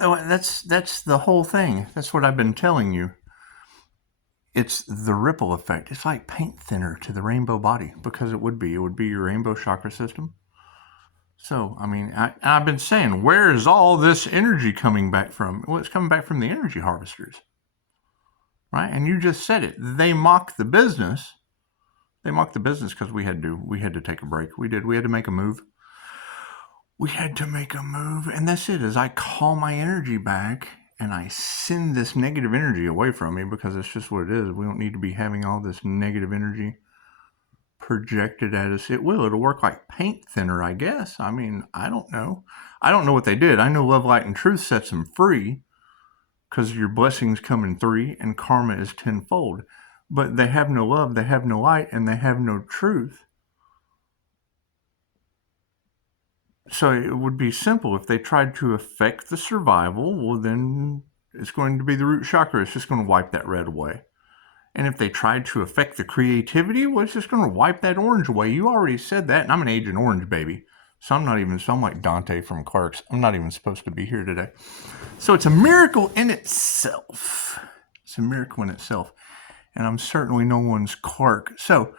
Oh, that's the whole thing. That's what I've been telling you. It's the ripple effect. It's like paint thinner to the rainbow body, because it would be. It would be your rainbow chakra system. So, I mean, I've been saying, where is all this energy coming back from? Well, it's coming back from the energy harvesters, right? And you just said it. They mock the business. They mocked the business because we had to take a break. We did. We had to make a move. We had to make a move, and that's it. As I call my energy back and I send this negative energy away from me, because it's just what it is. We don't need to be having all this negative energy projected at us. It'll work like paint thinner, I guess. I mean, I don't know. I don't know what they did. I know love, light, and truth sets them free, because your blessings come in 3 and karma is tenfold. But they have no love, they have no light, and they have no truth. So it would be simple. If they tried to affect the survival, well, then it's going to be the root chakra. It's just going to wipe that red away. And if they tried to affect the creativity, well, it's just going to wipe that orange away. You already said that, and I'm an Agent Orange baby. So I'm like Dante from Clark's. I'm not even supposed to be here today. So it's a miracle in itself. It's a miracle in itself. And I'm certainly no one's Clark. So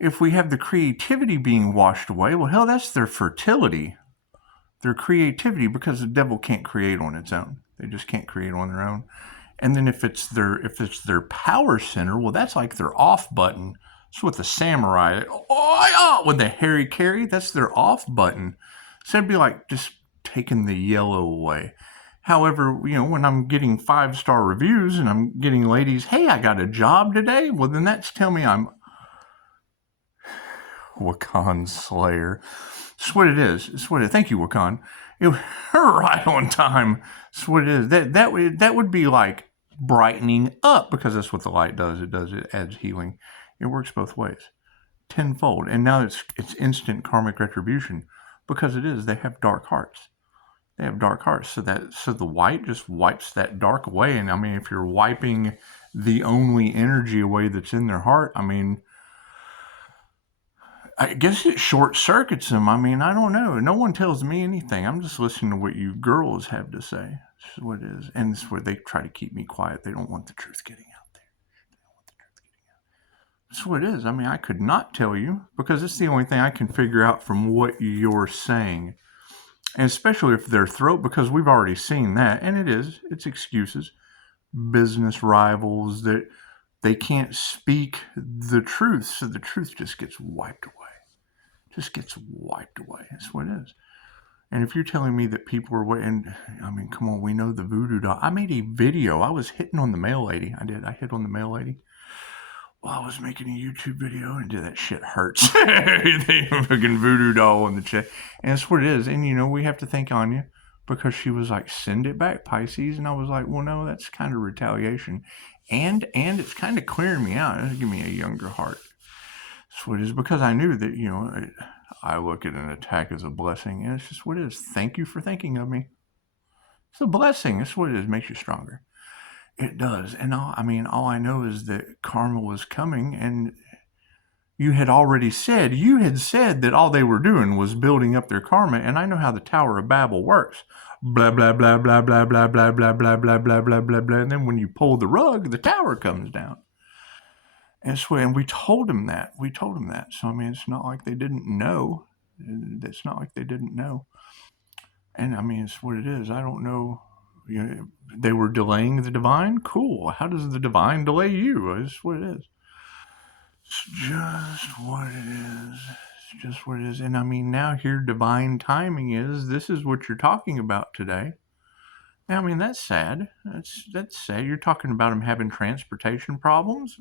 if we have the creativity being washed away, well, hell, that's their fertility, their creativity, because the devil can't create on its own. They just can't create on their own. And then if it's their power center, well, that's like their off button. It's what the samurai, with the Harry Carry, that's their off button. So it'd be like just taking the yellow away. However, when I'm getting 5-star reviews and I'm getting ladies, hey, I got a job today, well, then that's tell me I'm Wakan Slayer. That's what it is. It's what it. Thank you, Wakan. Right on time. That's what it is. That would be like brightening up, because that's what the light does. It adds healing. It works both ways, tenfold. And now it's instant karmic retribution, because it is. They have dark hearts. They have dark hearts. So the white just wipes that dark away. And I mean, if you're wiping the only energy away that's in their heart, I mean, I guess it short circuits them. I mean, I don't know. No one tells me anything. I'm just listening to what you girls have to say. This is what it is. And this is where they try to keep me quiet. They don't want the truth getting out there. They don't want the truth getting out. That's what it is. I mean, I could not tell you, because it's the only thing I can figure out from what you're saying. And especially if their throat, because we've already seen that. And it's excuses. Business rivals that they can't speak the truth. So the truth just gets wiped away. Just gets wiped away. That's what it is. And if you're telling me that people are waiting, I mean, come on, we know the voodoo doll. I made a video. I was hitting on the mail lady. I did. I hit on the mail lady while I was making a YouTube video, and that shit hurts. They fucking voodoo doll on the check. And that's what it is. And, we have to think on you, because she was like, send it back, Pisces. And I was like, well, no, that's kind of retaliation. And it's kind of clearing me out. It'll give me a younger heart. That's what it is, because I knew that, I look at an attack as a blessing, and it's just what it is. Thank you for thinking of me. It's a blessing. That's what it is. It makes you stronger. It does. And all I know is that karma was coming, and you had said that all they were doing was building up their karma, and I know how the Tower of Babel works. Blah, blah, blah, blah, blah, blah, blah, blah, blah, blah, blah, blah, blah, blah. And then when you pull the rug, the tower comes down. And we told them that. So, I mean, it's not like they didn't know. It's not like they didn't know. And, I mean, it's what it is. I don't know. They were delaying the divine? Cool. How does the divine delay you? It's what it is. It's just what it is. It's just what it is. And, I mean, now here divine timing is, this is what you're talking about today. Now, I mean, that's sad. That's sad. You're talking about them having transportation problems.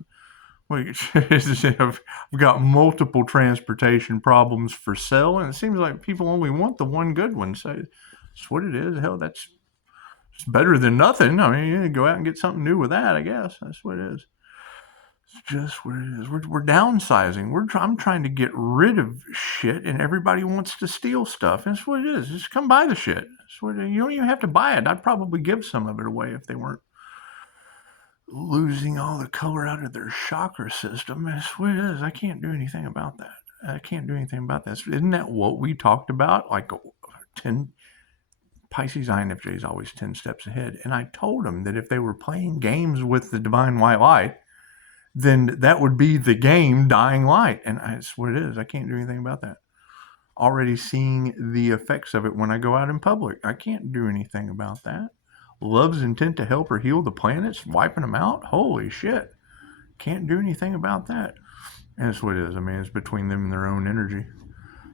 I've got multiple transportation problems for sale, and it seems like people only want the one good one. So it's what it is. Hell, it's better than nothing. I mean, you go out and get something new with that, I guess. That's what it is. It's just what it is. We're downsizing. I'm trying to get rid of shit, and everybody wants to steal stuff. And that's what it is. Just come buy the shit. You don't even have to buy it. I'd probably give some of it away if they weren't losing all the color out of their chakra system. That's what it is. I can't do anything about that. Isn't that what we talked about like 10 Pisces INFJ is always 10 steps ahead. And I told them that if they were playing games with the divine white light, then that would be the game Dying Light. And that's what it is. I can't do anything about that. Already seeing the effects of it when I go out in public. I can't do anything about that. Love's intent to help or heal the planets, wiping them out. Holy shit. Can't do anything about that. And that's what it is. I mean, it's between them and their own energy.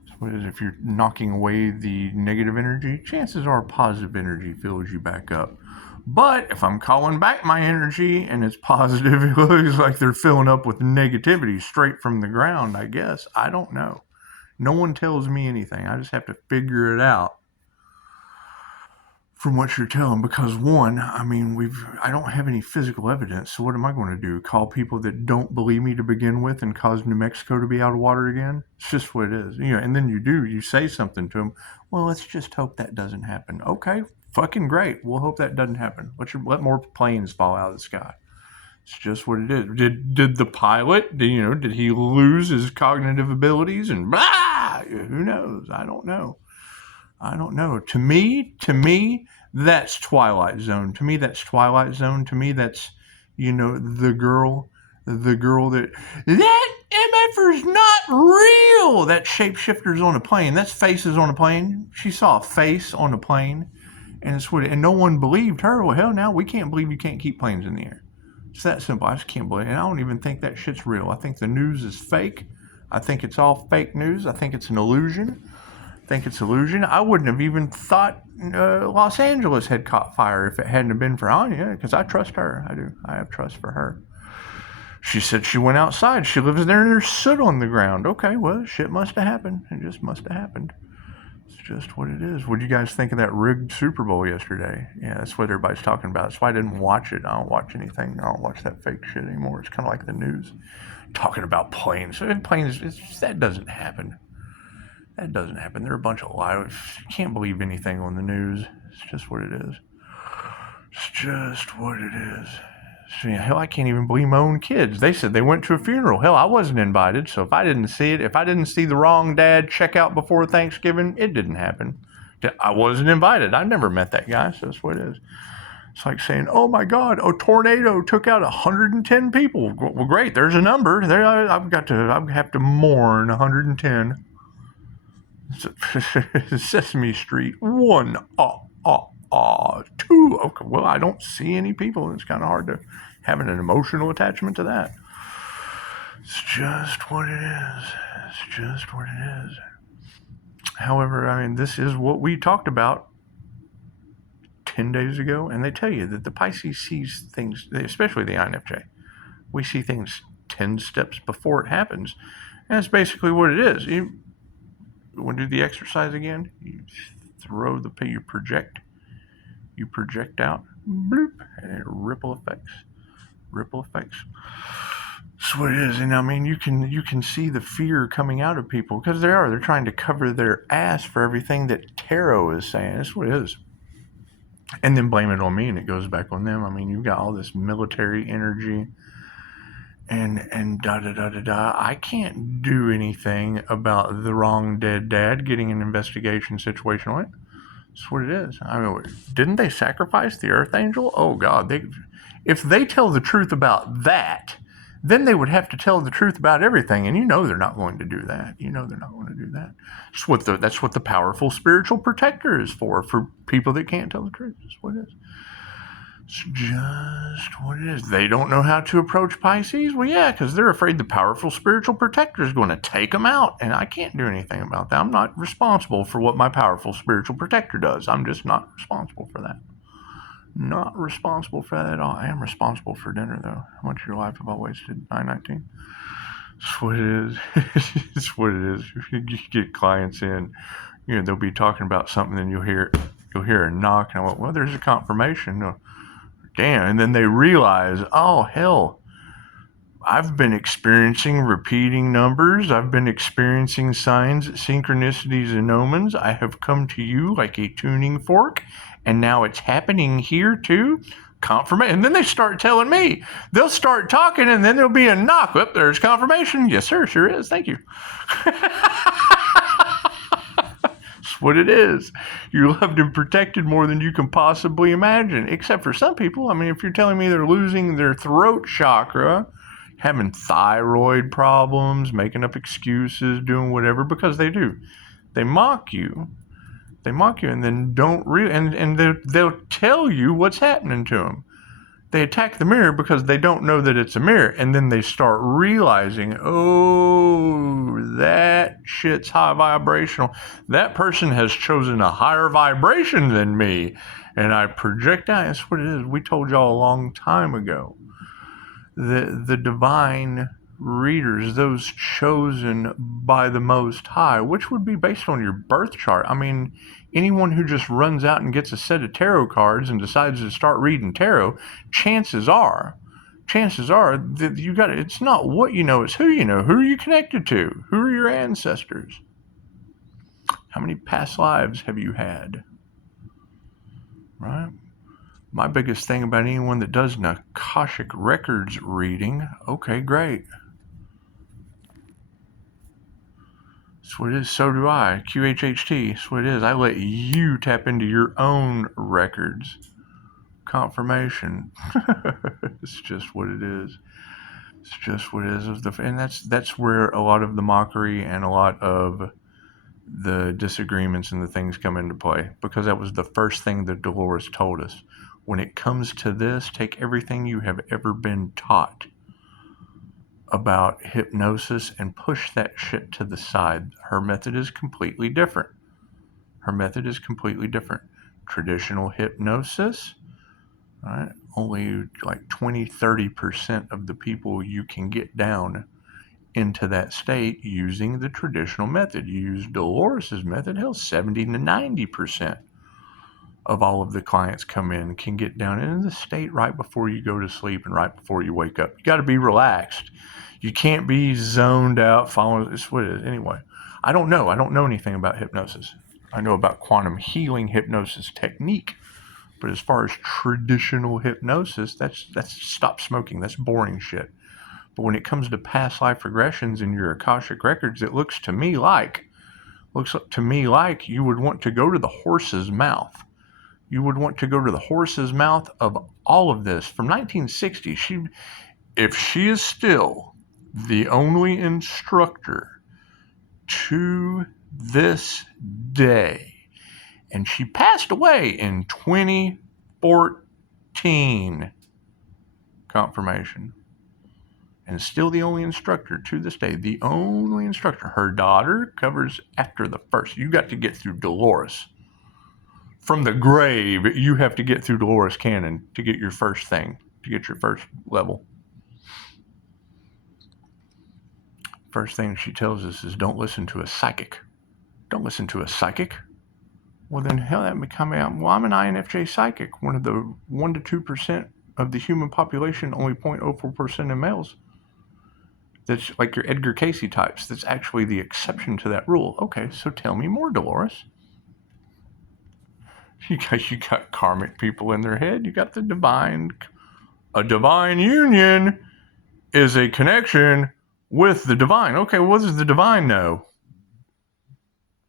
That's what it is. If you're knocking away the negative energy, chances are positive energy fills you back up. But if I'm calling back my energy and it's positive, it looks like they're filling up with negativity straight from the ground, I guess. I don't know. No one tells me anything. I just have to figure it out from what you're telling. Because one, I mean, I don't have any physical evidence. So what am I going to do? Call people that don't believe me to begin with and cause New Mexico to be out of water again? It's just what it is. And then you say something to them. Well, let's just hope that doesn't happen. Okay, fucking great. We'll hope that doesn't happen. Let more planes fall out of the sky. It's just what it is. Did the pilot, did he lose his cognitive abilities and who knows? I don't know. To me, that's Twilight Zone. To me, that's Twilight Zone. To me, that's, the girl that MFer's not real. That shapeshifter's on a plane. That's faces on a plane. She saw a face on a plane, and and no one believed her. Well, hell, now we can't believe you can't keep planes in the air. It's that simple. I just can't believe it. And I don't even think that shit's real. I think the news is fake. I think it's all fake news. I think it's an illusion. I wouldn't have even thought Los Angeles had caught fire if it hadn't been for Anya, because I trust her. I do. I have trust for her. She said she went outside. She lives there and there's soot on the ground. Okay, well, shit must have happened. It just must have happened. It's just what it is. What do you guys think of that rigged Super Bowl yesterday? Yeah, that's what everybody's talking about. That's why I didn't watch it. I don't watch anything. I don't watch that fake shit anymore. It's kind of like the news. Talking about planes. That doesn't happen. That doesn't happen. They're a bunch of liars. You can't believe anything on the news. It's just what it is. It's just what it is. So, hell, I can't even believe my own kids. They said they went to a funeral. Hell, I wasn't invited. So if I didn't see the wrong dad check out before Thanksgiving, it didn't happen. I wasn't invited. I never met that guy. So that's what it is. It's like saying, oh my God, a tornado took out 110 people. Well, great. There's a number. There, I have to mourn 110. Sesame Street 1, 2. Okay, well, I don't see any people. It's kind of hard to have an emotional attachment to that. It's just what it is. It's just what it is. However, I mean, this is what we talked about 10 days ago, and they tell you that the Pisces sees things, especially the INFJ. We see things 10 steps before it happens, and that's basically what it is. You want to do the exercise again? You throw you project out, bloop, and it ripple effects. That's what it is. And I mean, you can see the fear coming out of people because they're trying to cover their ass for everything that tarot is saying. That's what it is. And then blame it on me, and it goes back on them. I mean, you've got all this military energy and da-da-da-da-da. I can't do anything about the wrong dead dad getting an investigation situation on it. That's what it is. I mean, didn't they sacrifice the Earth Angel? Oh, God. If they tell the truth about that, then they would have to tell the truth about everything. And they're not going to do that. That's what the powerful spiritual protector is for people that can't tell the truth. That's what it is. It's just what it is. They don't know how to approach Pisces? Well, yeah, because they're afraid the powerful spiritual protector is going to take them out. And I can't do anything about that. I'm not responsible for what my powerful spiritual protector does. I'm just not responsible for that. Not responsible for that at all. I am responsible for dinner, though. How much of your life have I wasted? 919. That's what it is. It's what it is. You get clients in, they'll be talking about something, and you'll hear a knock, and I went, well, there's a confirmation. Damn. And then they realize, oh, hell, I've been experiencing repeating numbers. I've been experiencing signs, synchronicities, and omens. I have come to you like a tuning fork, and now it's happening here too. Confirmation. And then they start telling me. They'll start talking, and then there'll be a knock. Up there's confirmation. Yes, sir. Sure is. Thank you. That's what it is. You're loved and protected more than you can possibly imagine. Except for some people. I mean, if you're telling me they're losing their throat chakra, having thyroid problems, making up excuses, doing whatever, because they do. They mock you. They mock you and then don't and they'll tell you what's happening to them. They attack the mirror because they don't know that it's a mirror, and then they start realizing, oh, that shit's high vibrational. That person has chosen a higher vibration than me, and I project out. That's what it is. We told y'all a long time ago. The divine readers, those chosen by the Most High, which would be based on your birth chart. I mean, anyone who just runs out and gets a set of tarot cards and decides to start reading tarot, chances are that you got it. It's not what you know, it's who you know. Who are you connected to? Who are your ancestors? How many past lives have you had? Right? My biggest thing about anyone that does an Akashic Records reading, okay, great. That's what it is. So do I. QHHT. That's what it is. I let you tap into your own records. Confirmation. It's just what it is. It's just what it is. And that's where a lot of the mockery and a lot of the disagreements and the things come into play. Because that was the first thing that Dolores told us. When it comes to this, take everything you have ever been taught about hypnosis and push that shit to the side. Her method is completely different. Traditional hypnosis, right? Only like 20-30% of the people you can get down into that state using the traditional method. You use Dolores's method, hell, 70 to 90% of all of the clients come in can get down into the state right before you go to sleep and right before you wake up. You got to be relaxed. You can't be zoned out following this. What it is. Anyway, I don't know anything about hypnosis. I know about quantum healing hypnosis technique. But as far as traditional hypnosis, that's stop smoking. That's boring shit. But when it comes to past life regressions in your Akashic records, it looks to me like you would want to go to the horse's mouth. You would want to go to the horse's mouth of all of this. From 1960, if she is still the only instructor to this day, and she passed away in 2014, confirmation, and still the only instructor to this day, the only instructor. Her daughter covers after the first. You got to get through Dolores. From the grave, you have to get through Dolores Cannon to get your first thing, to get your first level. First thing she tells us is don't listen to a psychic. Don't listen to a psychic. Well, then hell, that may come out. Well, I'm an INFJ psychic, one of the 1 to 2% of the human population, only 0.04% in males. That's like your Edgar Cayce types. That's actually the exception to that rule. Okay, so tell me more, Dolores. You got karmic people in their head. You got the divine. A divine union is a connection with the divine. Okay, what does the divine know?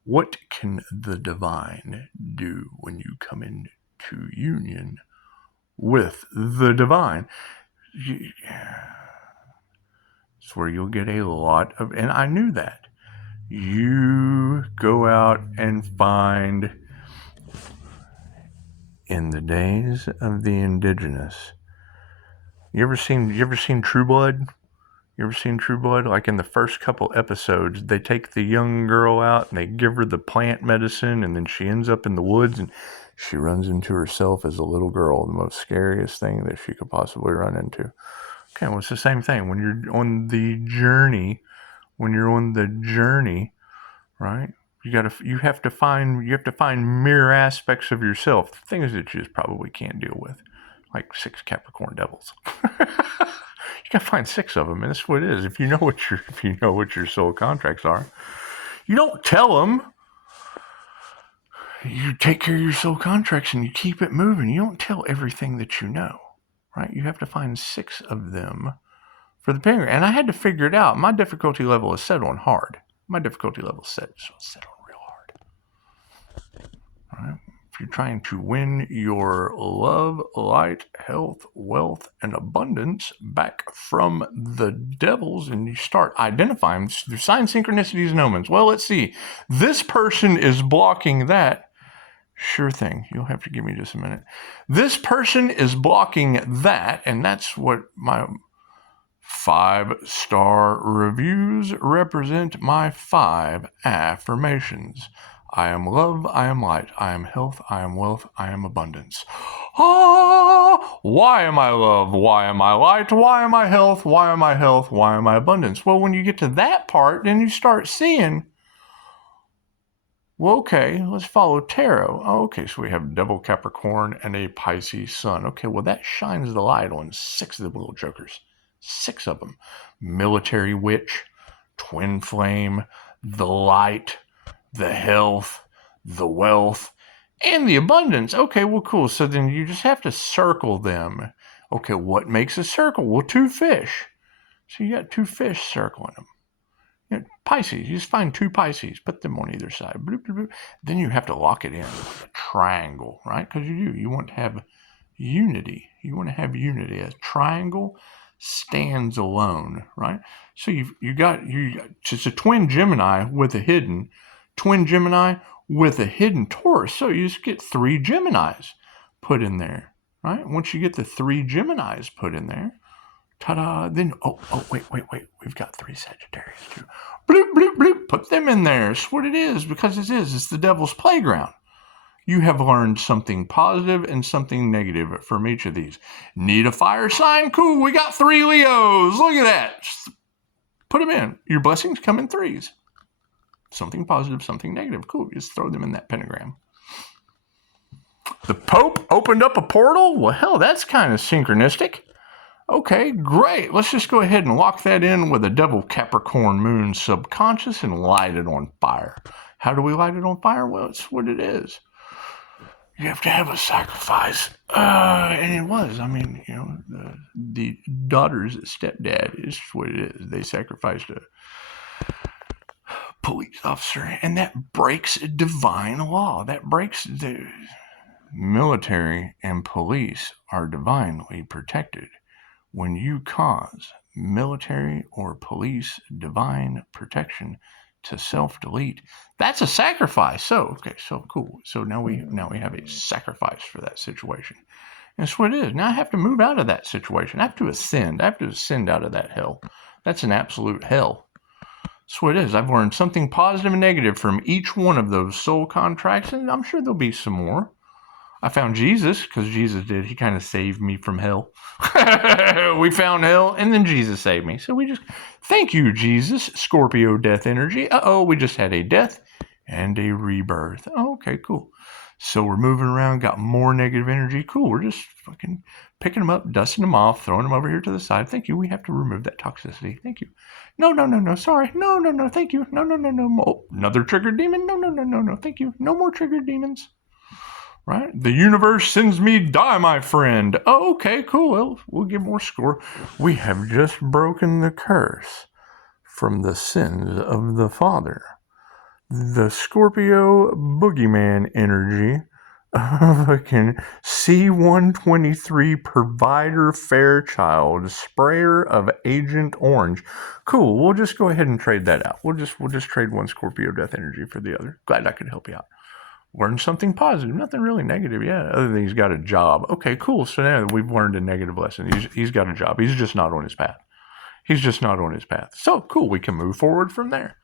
What can the divine do when you come into union with the divine? It's where you'll get a lot of, and I knew that. You go out and find, in the days of the indigenous. You ever seen True Blood? You ever seen True Blood? Like in the first couple episodes, they take the young girl out and they give her the plant medicine, and then she ends up in the woods and she runs into herself as a little girl, the most scariest thing that she could possibly run into. Okay, well, it's the same thing. When you're on the journey, right? You have to find mirror aspects of yourself, things that you just probably can't deal with, like 6 Capricorn devils. You gotta find 6 of them, and that's what it is. If you know what your soul contracts are, you don't tell them. You take care of your soul contracts and you keep it moving. You don't tell everything that you know, right? You have to find 6 of them for the penguin. And I had to figure it out. My difficulty level is set on hard. My difficulty level is set on real hard. Right? If you're trying to win your love, light, health, wealth, and abundance back from the devils, and you start identifying through signs, synchronicities, and omens. Well, let's see. This person is blocking that. Sure thing. You'll have to give me just a minute. This person is blocking that, and that's what my 5-star reviews represent my 5 affirmations. I am love, I am light, I am health, I am wealth, I am abundance. Ah, why am I love? Why am I light? Why am I health? Why am I health? Why am I abundance? Well, when you get to that part, then you start seeing, well, okay, let's follow tarot. Okay, so we have Devil Capricorn and a Pisces Sun. Okay, well, that shines the light on 6 of the little jokers. 6 of them. Military Witch, Twin Flame, the light, the health, the wealth, and the abundance. Okay, well, cool. So then you just have to circle them. Okay, what makes a circle? Well, 2 fish. So you got 2 fish circling them. You know, Pisces, you just find 2 Pisces, put them on either side. Bloop, bloop, bloop. Then you have to lock it in with a triangle, right? Because you want to have unity. You want to have unity. A triangle stands alone, right? So you got just a twin Gemini with a hidden Taurus. So you just get 3 Geminis put in there, right? Once you get the 3 Geminis put in there, ta-da, then, wait. We've got 3 Sagittarius too. Bloop, bloop, bloop. Put them in there. It's what it is, because it's the devil's playground. You have learned something positive and something negative from each of these. Need a fire sign? Cool, we got 3 Leos. Look at that. Just put them in. Your blessings come in 3s. Something positive, something negative. Cool, just throw them in that pentagram. The Pope opened up a portal? Well, hell, that's kind of synchronistic. Okay, great. Let's just go ahead and lock that in with a Devil Capricorn Moon subconscious and light it on fire. How do we light it on fire? Well, it's what it is. You have to have a sacrifice. And it was. I mean, the daughter's stepdad is what it is. They sacrificed a police officer, and that breaks divine law. That breaks the military and police are divinely protected. When you cause military or police divine protection to self-delete, that's a sacrifice. So cool. So now we have a sacrifice for that situation. And that's what it is. Now I have to move out of that situation. I have to ascend. I have to ascend out of that hell. That's an absolute hell. That's what it is. I've learned something positive and negative from each one of those soul contracts, and I'm sure there'll be some more. I found Jesus, because Jesus did. He kind of saved me from hell. We found hell, and then Jesus saved me. So thank you, Jesus, Scorpio death energy. We just had a death and a rebirth. Okay, cool. So we're moving around, got more negative energy. Cool, we're just fucking picking them up, dusting them off, throwing them over here to the side. Thank you, we have to remove that toxicity. Thank you. No, sorry. No, thank you. No. Oh, another triggered demon? No, thank you. No more triggered demons. Right? The universe sends me die, my friend. Oh, okay, cool. Well, we'll get more score. We have just broken the curse from the sins of the father. The Scorpio boogeyman energy of a C123 provider Fairchild, sprayer of Agent Orange. Cool. We'll just go ahead and trade that out. We'll just trade 1 Scorpio death energy for the other. Glad I could help you out. Learned something positive, nothing really negative yet, other than he's got a job. Okay, cool. So now we've learned a negative lesson. He's got a job. He's just not on his path. So cool. We can move forward from there.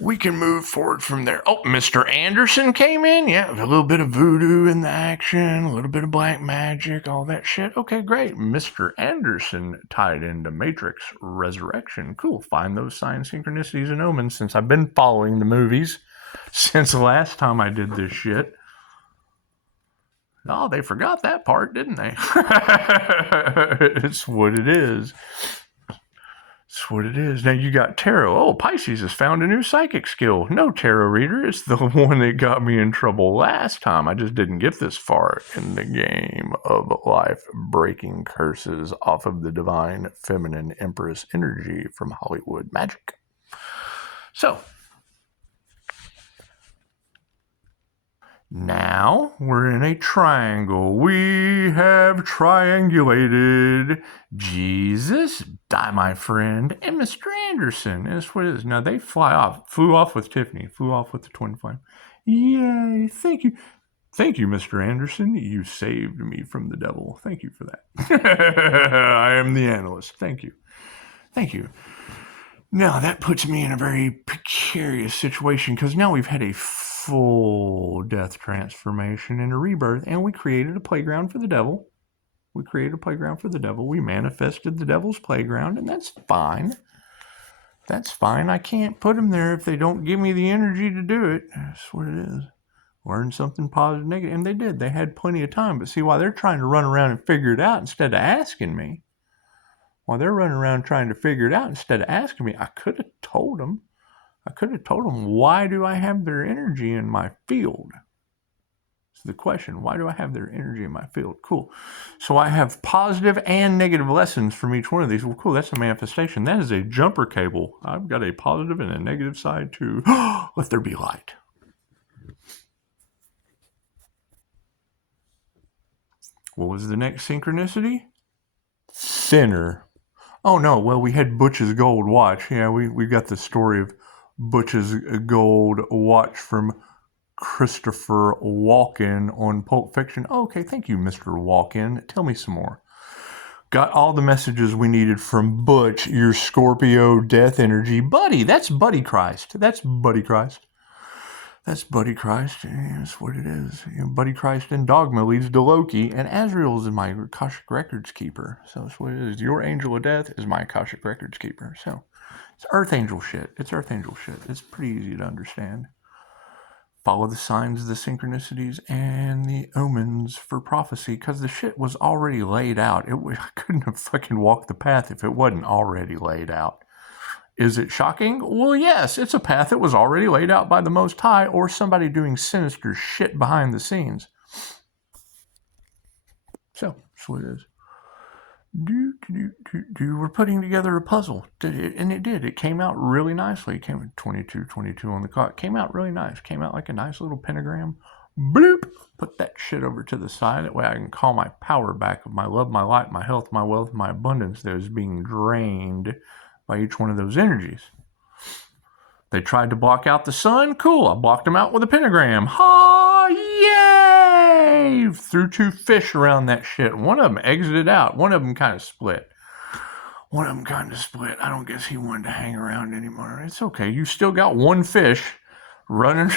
Oh, Mr. Anderson came in. Yeah, a little bit of voodoo in the action, a little bit of black magic, all that shit. Okay, great. Mr. Anderson tied into Matrix Resurrection. Cool. Find those signs, synchronicities, and omens since I've been following the movies. Since the last time I did this shit. Oh, they forgot that part, didn't they? It's what it is. Now you got tarot. Oh, Pisces has found a new psychic skill. No, tarot reader. It's the one that got me in trouble last time. I just didn't get this far in the game of life, breaking curses off of the divine feminine empress energy from Hollywood magic. So, Now we're in a triangle. We have triangulated Jesus, die my friend, and Mr. Anderson. That's what it is. Now they flew off with Tiffany, flew off with the twin flame. Yay, thank you. Thank you, Mr. Anderson. You saved me from the devil. Thank you for that. I am the analyst. Thank you. Thank you. Now, that puts me in a very precarious situation because now we've had a full death transformation and a rebirth, and we created a playground for the devil. We created a playground for the devil. We manifested the devil's playground, and that's fine. That's fine. I can't put them there if they don't give me the energy to do it. That's what it is. Learn something positive, negative. And they did. They had plenty of time. But see, while they're trying to run around and figure it out instead of asking me, I could have told them. Why do I have their energy in my field? It's the question. Why do I have their energy in my field? Cool. So I have positive and negative lessons from each one of these. Well, cool. That's a manifestation. That is a jumper cable. I've got a positive and a negative side too. Let there be light. What was the next synchronicity? Thinner. Oh no, well, we had Butch's gold watch. Yeah, we got the story of Butch's gold watch from Christopher Walken on Pulp Fiction. Oh, okay, thank you, Mr. Walken. Tell me some more. Got all the messages we needed from Butch, your Scorpio death energy. Buddy, that's Buddy Christ. That's Buddy Christ. That's what it is. Buddy Christ in Dogma leads to Loki, and Azrael is my Akashic Records keeper. So that's what it is. Your Angel of Death is my Akashic Records keeper. So it's Earth Angel shit. It's pretty easy to understand. Follow the signs, the synchronicities, and the omens for prophecy, because the shit was already laid out. I couldn't have fucking walked the path if it wasn't already laid out. Is it shocking? Well, yes, it's a path that was already laid out by the Most High or somebody doing sinister shit behind the scenes. So, that's what it is. We're putting together a puzzle. And it did. It came out really nicely. It came with 22 on the clock. It came out really nice. Came out like a nice little pentagram. Bloop! Put that shit over to the side. That way I can call my power back of my love, my light, my health, my wealth, my abundance that is being drained by each one of those energies. They tried to block out the sun. Cool. I blocked them out with a pentagram. Ha! Yay! Threw 2 fish around that shit. One of them exited out. One of them kind of split. I don't guess he wanted to hang around anymore. It's okay. You still got 1 fish running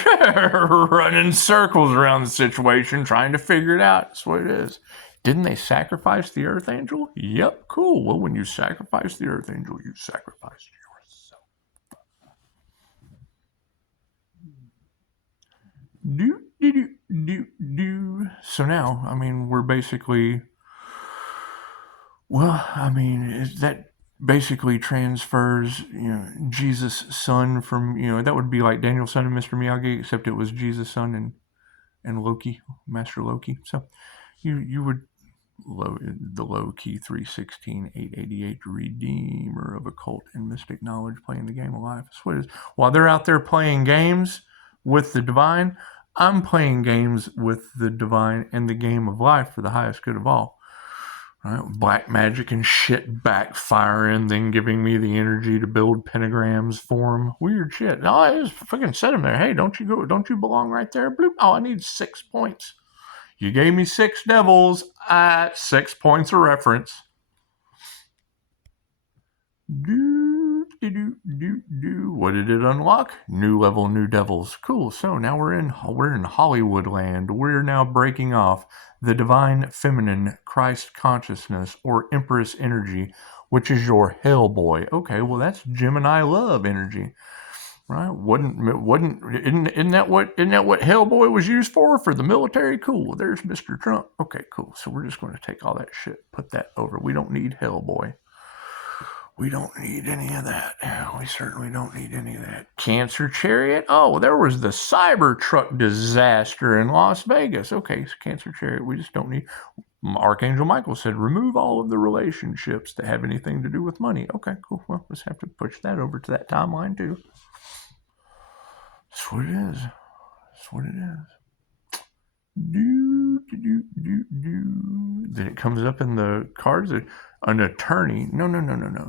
circles around the situation, trying to figure it out. That's what it is. Didn't they sacrifice the Earth Angel? Yep, cool. Well, when you sacrifice the Earth Angel, you sacrifice yourself. So now, I mean, we're basically, that basically transfers, Jesus' son from, that would be like Daniel's son and Mr. Miyagi, except it was Jesus' son and Loki, Master Loki. So you would, the Lowe key 316 888 redeemer of occult and mystic knowledge, playing the game of life. That's what it is. While they're out there playing games with the divine, I'm playing games with the divine and the game of life for the highest good of all. Right? Black magic and shit backfiring, then giving me the energy to build pentagrams for them. Weird shit. No, I just fucking set them there. Hey, don't you belong right there? Bloop. Oh, I need 6 points. You gave me 6 devils at 6 points of reference. What did it unlock? New level, new devils. Cool. So now we're in Hollywood land. We're now breaking off the divine feminine Christ consciousness or Empress energy, which is your Hellboy. Okay, well that's Gemini love energy. Right? Isn't that what Hellboy was used for the military? Cool. There's Mr. Trump. Okay, cool. So we're just going to take all that shit, put that over. We don't need Hellboy. We don't need any of that. We certainly don't need any of that. Cancer Chariot. Oh, there was the Cybertruck disaster in Las Vegas. Okay, so Cancer Chariot. We just don't need. Archangel Michael said, remove all of the relationships that have anything to do with money. Okay, cool. Well, let's have to push that over to that timeline too. That's what it is. Then it comes up in the cards. An attorney. No.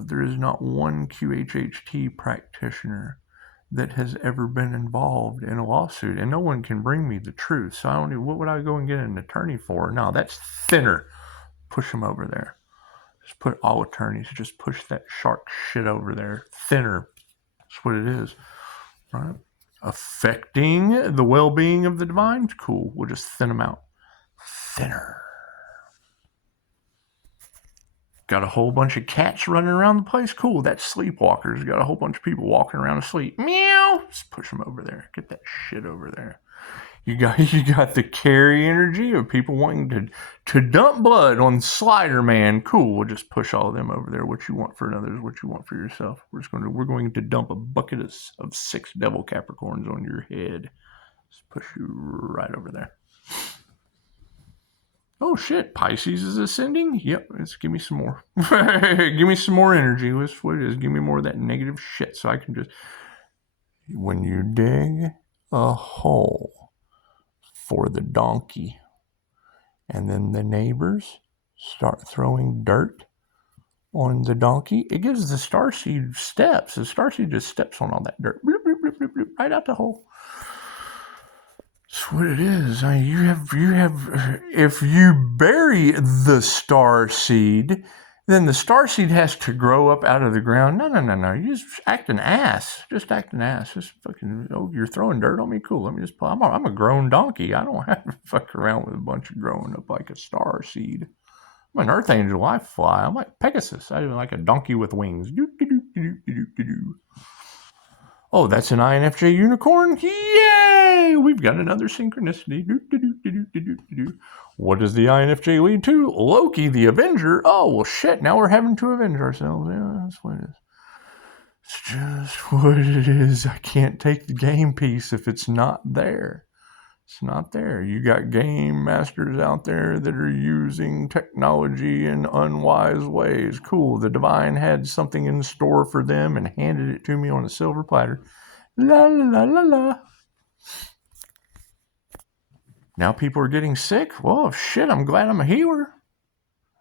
There is not one QHHT practitioner that has ever been involved in a lawsuit, and no one can bring me the truth. So I don't know, what would I go and get an attorney for? No, that's thinner. Push them over there. Just put all attorneys. Just push that shark shit over there. Thinner. That's what it is. Right? Affecting the well-being of the divine? Cool. We'll just thin them out. Thinner. Got a whole bunch of cats running around the place? Cool. That's sleepwalkers. Got a whole bunch of people walking around asleep. Meow. Just push them over there. Get that shit over there. You got the carry energy of people wanting to dump blood on Slider Man. Cool. We'll just push all of them over there. What you want for another is what you want for yourself. We're going to dump a bucket of 6 devil Capricorns on your head. Just push you right over there. Oh shit, Pisces is ascending? Yep, let's give me some more. Give me some more energy. That's what it is. Give me more of that negative shit so I can just... When you dig a hole for the donkey and then the neighbors start throwing dirt on the donkey, it gives the starseed steps. The starseed just steps on all that dirt. Bloop, bloop, bloop, bloop, bloop, right out the hole. That's what it is. I mean, you have. If you bury the star seed, then the star seed has to grow up out of the ground. No. You just act an ass. Just act an ass. Just fucking. Oh, you're throwing dirt on me. Cool. Let me just. I'm a grown donkey. I don't have to fuck around with a bunch of growing up like a star seed. I'm an earth angel. I fly. I'm like Pegasus. I'm like a donkey with wings. Oh, that's an INFJ unicorn? Yay! We've got another synchronicity. What does the INFJ lead to? Loki, the Avenger. Oh, well, shit. Now we're having to avenge ourselves. Yeah, that's what it is. It's just what it is. I can't take the game piece if it's not there. It's not there. You got game masters out there that are using technology in unwise ways. Cool. The divine had something in store for them and handed it to me on a silver platter. La la la la. Now people are getting sick? Well, shit, I'm glad I'm a healer.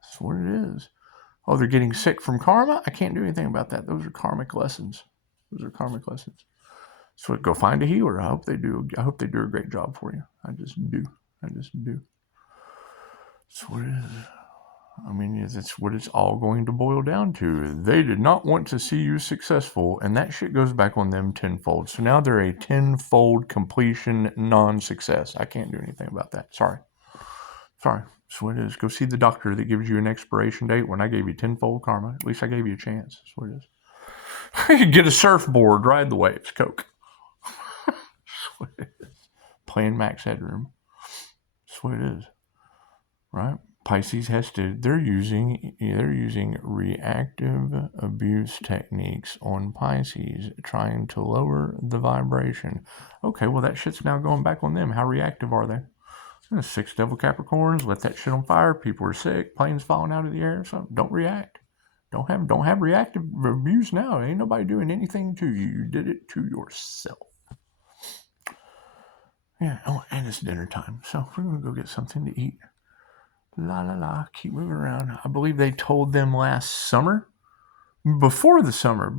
That's what it is. Oh, they're getting sick from karma? I can't do anything about that. Those are karmic lessons. So go find a healer. I hope they do a great job for you. I just do. That's what it is. I mean, that's what it's all going to boil down to. They did not want to see you successful, and that shit goes back on them tenfold. So now they're a tenfold completion non-success. I can't do anything about that. Sorry. That's what it is. Go see the doctor that gives you an expiration date when I gave you tenfold karma. At least I gave you a chance. That's what it is. Get a surfboard, ride the waves, Coke. That's what it is. Playing Max Headroom. That's what it is. Right? Pisces they're using reactive abuse techniques on Pisces, trying to lower the vibration. Okay, well that shit's now going back on them. How reactive are they? 6 devil Capricorns, let that shit on fire. People are sick, planes falling out of the air or something. Don't react. Don't have reactive abuse now. Ain't nobody doing anything to you. You did it to yourself. Yeah, oh, and it's dinner time, so we're gonna go get something to eat. La, keep moving around. I believe they told them last summer, before the summer,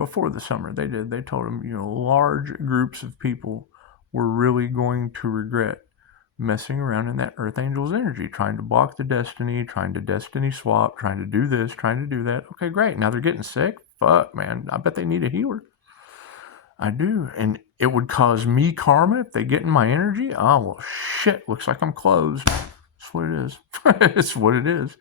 they told them, large groups of people were really going to regret messing around in that Earth Angel's energy, trying to block the destiny, trying to destiny swap, trying to do this, trying to do that. Okay, great. Now they're getting sick. Fuck, man. I bet they need a healer. I do. And it would cause me karma if they get in my energy. Oh, well, shit. Looks like I'm closed. That's what it is. It's what it is.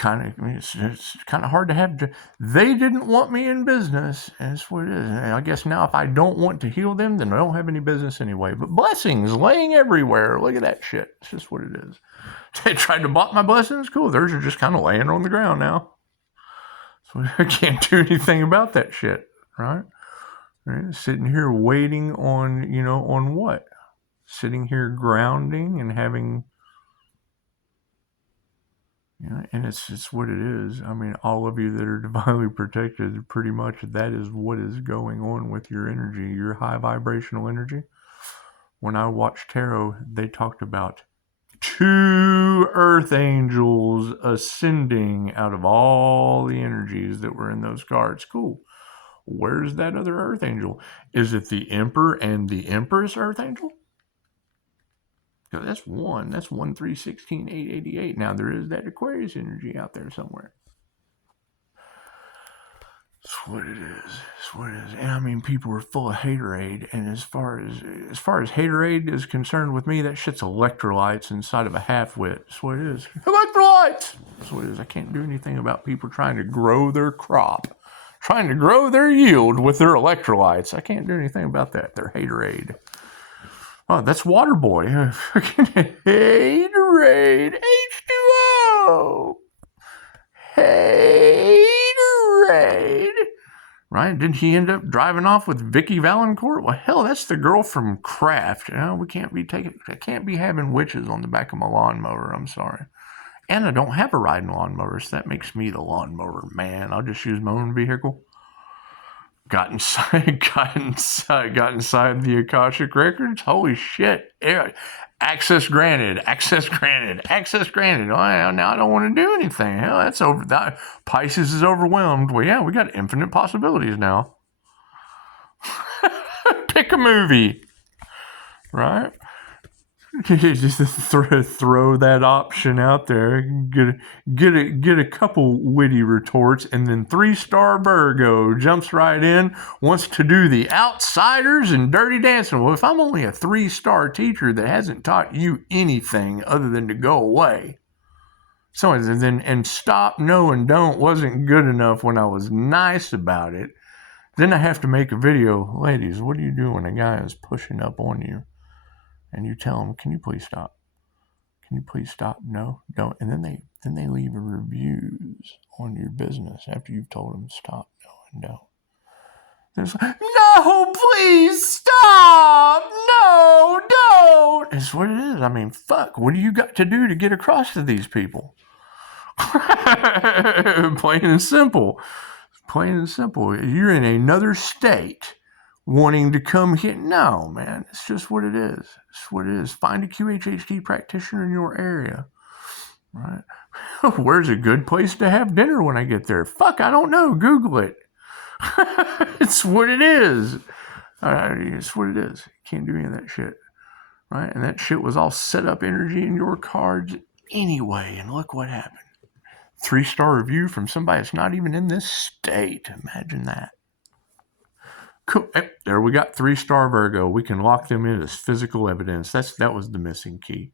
It's kind of hard to have. They didn't want me in business. That's what it is. And I guess now if I don't want to heal them, then I don't have any business anyway. But blessings laying everywhere. Look at that shit. It's just what it is. They tried to block my blessings. Cool. Theirs are just kind of laying on the ground now. So I can't do anything about that shit. Right? Sitting here waiting on, on what? Sitting here grounding and having... and it's what it is. I mean, all of you that are divinely protected, pretty much that is what is going on with your energy, your high vibrational energy. When I watched tarot, they talked about 2 earth angels ascending out of all the energies that were in those cards. Cool. Where's that other earth angel? Is it the Emperor and the Empress earth angel? That's 1. That's 1, 3, 16, 8, 88. Now there is that Aquarius energy out there somewhere. That's what it is. That's what it is. And I mean, people are full of haterade. And as far as haterade is concerned with me, that shit's electrolytes inside of a half-wit. That's what it is. Electrolytes! That's what it is. I can't do anything about people trying to grow their crop, trying to grow their yield with their electrolytes. I can't do anything about that. They're haterade. Oh, that's Waterboy. Haterade. H2O. Haterade. Right? Didn't he end up driving off with Vicky Valancourt? Well, hell, that's the girl from Kraft. You know, I can't be having witches on the back of my lawnmower. I'm sorry. And I don't have a riding lawnmower, so that makes me the lawnmower man. I'll just use my own vehicle. Got inside the Akashic Records. Holy shit. Access granted. Well, now I don't want to do anything. Hell, that's over. Pisces is overwhelmed. Well, yeah, we got infinite possibilities now. Pick a movie. Right? Just throw that option out there, get a couple witty retorts, and then 3-star Virgo jumps right in, wants to do the Outsiders and Dirty Dancing. Well, if I'm only a 3-star teacher that hasn't taught you anything other than to go away, so and stop, no, and don't wasn't good enough when I was nice about it, then I have to make a video. Ladies, what do you do when a guy is pushing up on you? And you tell them, can you please stop? Can you please stop? No, don't. And then they leave reviews on your business after you've told them stop, no, and don't. There's no, please stop. No, don't. It's what it is. I mean, fuck. What do you got to do to get across to these people? Plain and simple. Plain and simple. You're in another state wanting to come here. No, man. It's just what it is. It's what it is. Find a QHHT practitioner in your area. Right? Where's a good place to have dinner when I get there? Fuck, I don't know. Google it. It's what it is. It's what it is. Can't do any of that shit. Right? And that shit was all set up energy in your cards anyway. And look what happened. 3-star review from somebody that's not even in this state. Imagine that. Cool. There we got 3-star Virgo. We can lock them in as physical evidence. That was the missing key.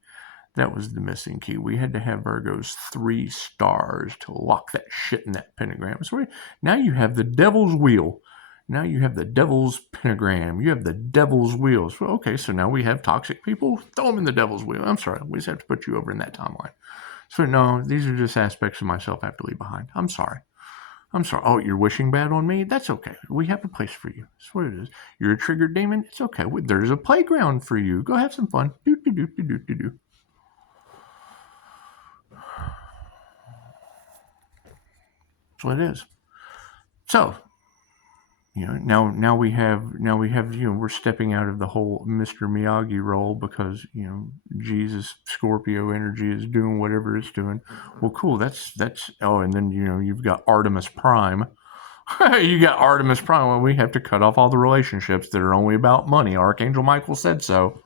That was the missing key. We had to have Virgos 3 stars to lock that shit in that pentagram. So now you have the devil's wheel. Now you have the devil's pentagram. You have the devil's wheel. So, okay, so now we have toxic people. Throw them in the devil's wheel. I'm sorry. We just have to put you over in that timeline. So no, these are just aspects of myself I have to leave behind. I'm sorry. Oh, you're wishing bad on me? That's okay. We have a place for you. That's what it is. You're a triggered demon? It's okay. There's a playground for you. Go have some fun. Do. That's what it is. So, now we have, we're stepping out of the whole Mr. Miyagi role because, Jesus Scorpio energy is doing whatever it's doing. Well, cool. That's, and then, you've got Artemis Prime. You got Artemis Prime. Well, we have to cut off all the relationships that are only about money. Archangel Michael said so.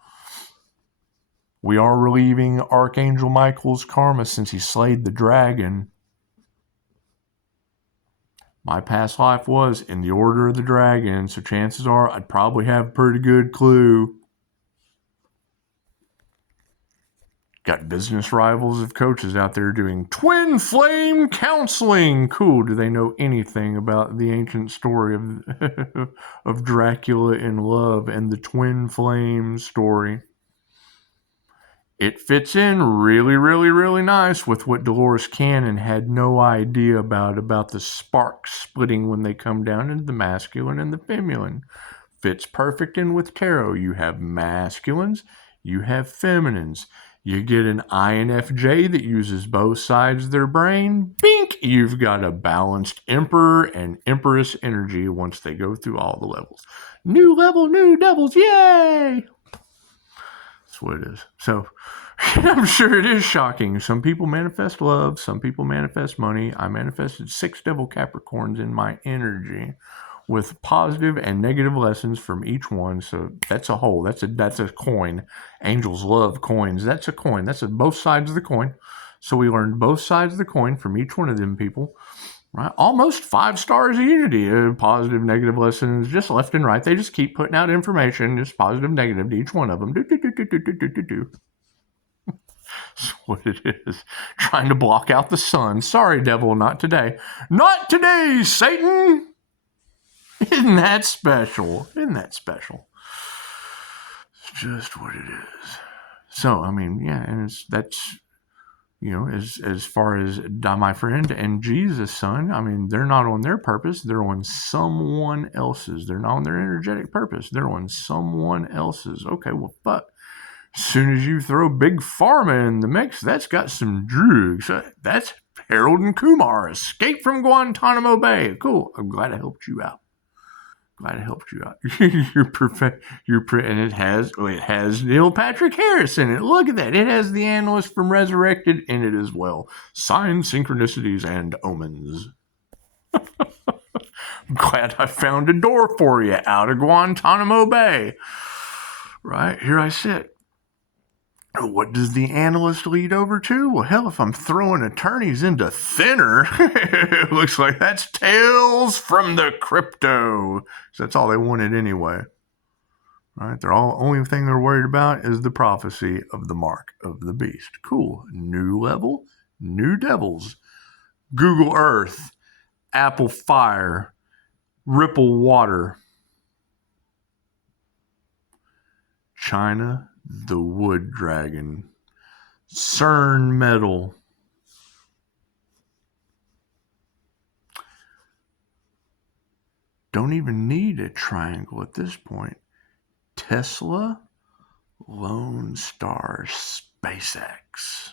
We are relieving Archangel Michael's karma since he slayed the dragon. My past life was in the Order of the Dragon, so chances are I'd probably have a pretty good clue. Got business rivals of coaches out there doing twin flame counseling. Cool. Do they know anything about the ancient story of Dracula in love and the twin flame story? It fits in really, really, really nice with what Dolores Cannon had no idea about the sparks splitting when they come down into the masculine and the feminine. Fits perfect in with tarot. You have masculines, you have feminines. You get an INFJ that uses both sides of their brain. Bink! You've got a balanced Emperor and Empress energy once they go through all the levels. New level, new devils, yay! That's what it is. So, I'm sure it is shocking. Some people manifest love. Some people manifest money. I manifested 6 devil Capricorns in my energy with positive and negative lessons from each one. So that's a whole. That's a coin. Angels love coins. That's a coin. That's both sides of the coin. So we learned both sides of the coin from each one of them people. Right, almost 5 stars of unity. Positive, negative lessons, just left and right. They just keep putting out information, just positive, negative to each one of them. That's what it is. Trying to block out the sun. Sorry, devil, not today. Not today, Satan! Isn't that special? Isn't that special? It's just what it is. So, I mean, yeah, and that's, you know, as far as my friend and Jesus' son, I mean, they're not on their purpose. They're on someone else's. They're not on their energetic purpose. They're on someone else's. Okay, well, fuck. As soon as you throw Big Pharma in the mix, that's got some drugs. That's Harold and Kumar, Escape from Guantanamo Bay. Cool. I'm glad I helped you out. And it has Neil Patrick Harris in it. Look at that. It has the analyst from Resurrected in it as well. Signs, synchronicities, and omens. I'm glad I found a door for you out of Guantanamo Bay. Right, here I sit. What does the analyst lead over to? Well, hell, if I'm throwing attorneys into thinner, it looks like that's Tales from the Crypto. So that's all they wanted anyway. All right, only thing they're worried about is the prophecy of the mark of the beast. Cool. New level, new devils. Google Earth, Apple Fire, Ripple Water, China, the Wood Dragon, CERN Metal, don't even need a triangle at this point. Tesla, Lone Star, SpaceX.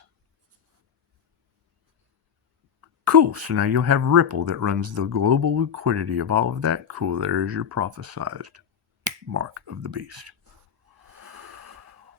Cool, so now you'll have Ripple that runs the global liquidity of all of that. Cool, there is your prophesized mark of the beast.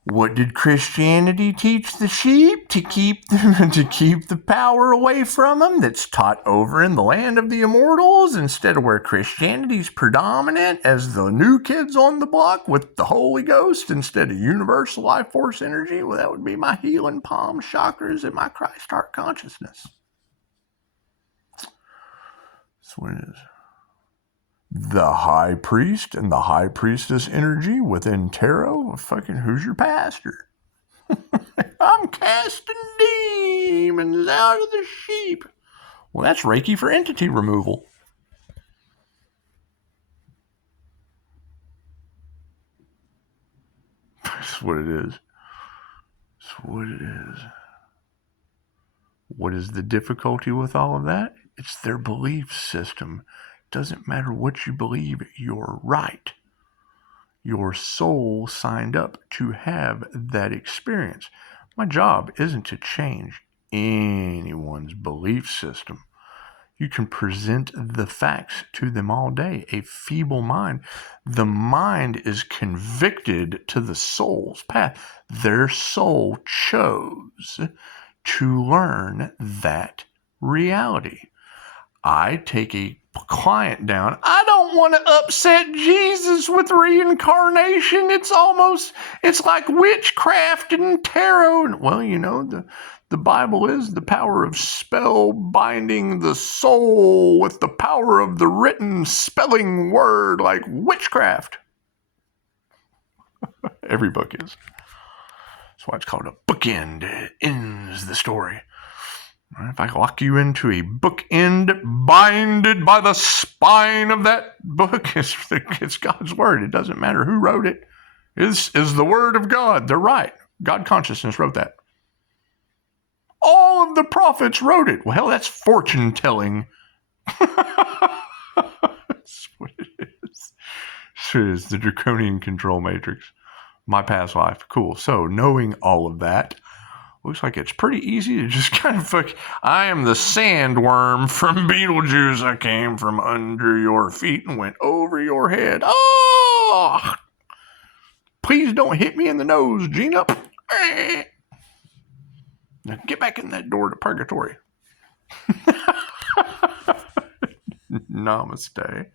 What did Christianity teach the sheep? To keep the power away from them that's taught over in the land of the immortals, instead of where Christianity's predominant as the new kids on the block with the Holy Ghost instead of universal life force energy. Well, that would be my healing palm chakras and my Christ heart consciousness. That's what it is. The high priest and the high priestess energy within tarot. Fucking, who's your pastor? I'm casting demons out of the sheep. Well, that's Reiki for entity removal. That's what it is. That's what it is. What is the difficulty with all of that? It's their belief system. Doesn't matter what you believe, you're right. Your soul signed up to have that experience. My job isn't to change anyone's belief system. You can present the facts to them all day. A feeble mind. The mind is convicted to the soul's path. Their soul chose to learn that reality. I take a client down. I don't want to upset Jesus with reincarnation. It's like witchcraft and tarot. Well, you know, the Bible is the power of spell binding the soul with the power of the written spelling word, like witchcraft. Every book is. That's why it's called a bookend. It ends the story. If I lock you into a bookend, binded by the spine of that book, it's God's word. It doesn't matter who wrote it. It is the word of God. They're right. God consciousness wrote that. All of the prophets wrote it. Well, hell, that's fortune telling. That's what it is. It is the draconian control matrix. My past life. Cool. So knowing all of that, looks like it's pretty easy to just kind of I am the sandworm from Beetlejuice. I came from under your feet and went over your head. Oh! Please don't hit me in the nose, Gina. Now get back in that door to purgatory. Namaste.